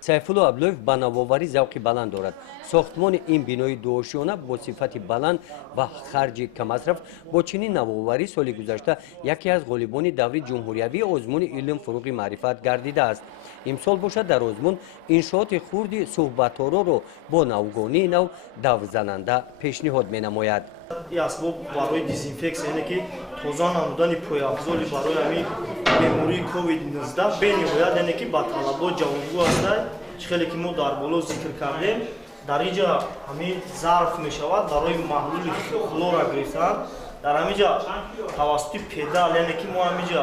сайфулло аблоев ба навоварӣ завқи баланд дорад. сохтмони ин бинои дуошиёна бо сифати баланд ва харҷи камасраф бо чунин навоварӣ соли гузашта яке аз ғолибони даври ҷумҳуриявии озмуни илм фуруғи маърифат гардидааст. имсол бошад дар озмун иншооти хурди суҳбатороро бо навгонии нав давзананда пешниҳод менамояд. асбоб барои дезинфексияне ки тоза намудани пойафзоли барои ҳамин бемории COVID-19 бениҳоят яне ки ба талабот ҷавобгӯ аста. хеле ки мо дар боло зикр кардем, дар инҷа ҳамин зарф мешавад барои маҳлули хлора гирифтан. дар ҳаминҷа тавассути педал яне ки мо ҳаминҷа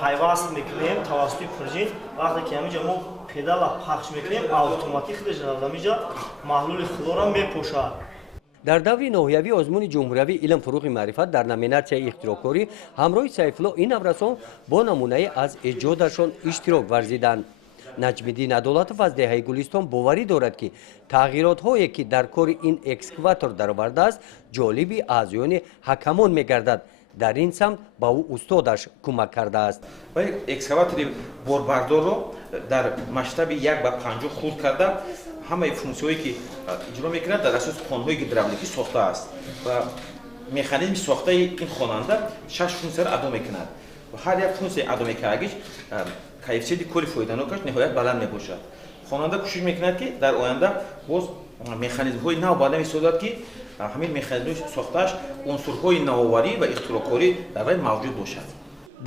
пайваст мекунем тавассути пружин. вақте ки ҳаминҷа мо педала пахш мекунем автоматик ҳаминҷа маҳлули хлора мепошад. дар даври ноҳиявӣ озмуни ҷумҳуриявии илм фуруғи маърифат дар номинатсияи ихтироъкорӣ ҳамроҳи сайфулло ин наврасон бо намунае аз эҷодашон иштирок варзиданд. наҷмиддин адолатов аз деҳаи гулистон боварӣ дорад ки тағйиротҳое ки дар кори ин экскаватор даровардааст ҷолиби аъзоёни ҳакамон мегардад. дар ин самт ба ӯ устодаш кӯмак кардааст. экскаватори борбардорро дар масштаби 1:50 хурд карда ҳамаи функсияҳое ки иҷро мекунад дар асоси қонунҳои гидравликӣ сохтааст ва механизми сохтаи ин хонанда 6 функсияро адо мекунад. ҳар як функсия адо мекардагиш кайфияти кори фоиданокаш ниҳоят баланд мебошад. хонанда кӯшиш мекунад ки дар оянда боз механизмҳои нав бада месозад ки ҳамин механизмҳои сохтааш унсурҳои навоварӣ ва ихтироъкорӣ дар вай мавҷуд бошад.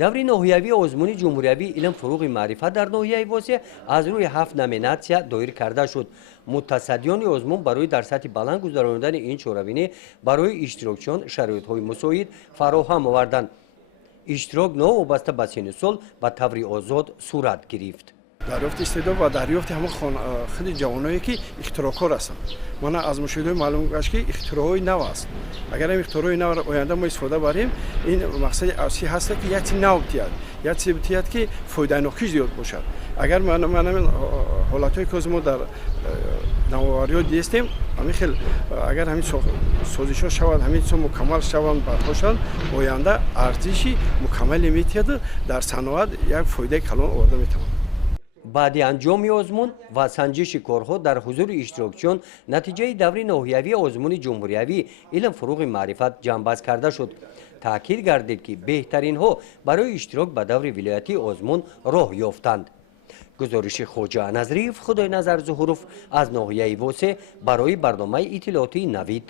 даври ноҳиявии озмуни ҷумҳуриявии илм фуруғи маърифат дар ноҳияи восеъ аз рӯи 7 номинатсия доир карда шуд. мутасаддиёни озмун барои дар сатҳи баланд гузаронидани ин чорабинӣ барои иштирокчиён шароитҳои мусоид фароҳам оварданд. иштирок новобаста ба синни сол ба таври озод сурат гирифт. дарёфти истеъдод ва дарёфти ҳамон хеле ҷавоное ки ихтироъкор ҳастанд. мана аз мушоҳидаҳо маълум гашт ки ихтироъҳои нав аст. агар ҳам ихтироъҳои нав оянда мо истифода барем, ин мақсади асосӣ ҳаст ки як чиз нав тияд, як чиз тияд ки фоиданоки зиёд бошад. агар ман ҳолатҳое ки мо дар навовариҳо дидем, ҳамин хел агар ҳамин созишҳо шавад, ҳамин чиз мукаммал шаванд, барпо шаванд, оянда арзиши мукаммале метиҳад, дар саноат як фоидаи калон оварда метавонад. баъди анҷоми озмун ва санҷиши корҳо дар ҳузури иштирокчиён натиҷаи даври ноҳиявии озмуни ҷумҳуриявии илм фуруғи маърифат ҷамъбаст карда шуд. таъкид гардид ки беҳтаринҳо барои иштирок ба даври вилоятии озмун роҳ ёфтанд. гузориши хоҷа назриев, худойназар зуҳуров аз ноҳияи восеъ барои барномаи иттилоотии Навид.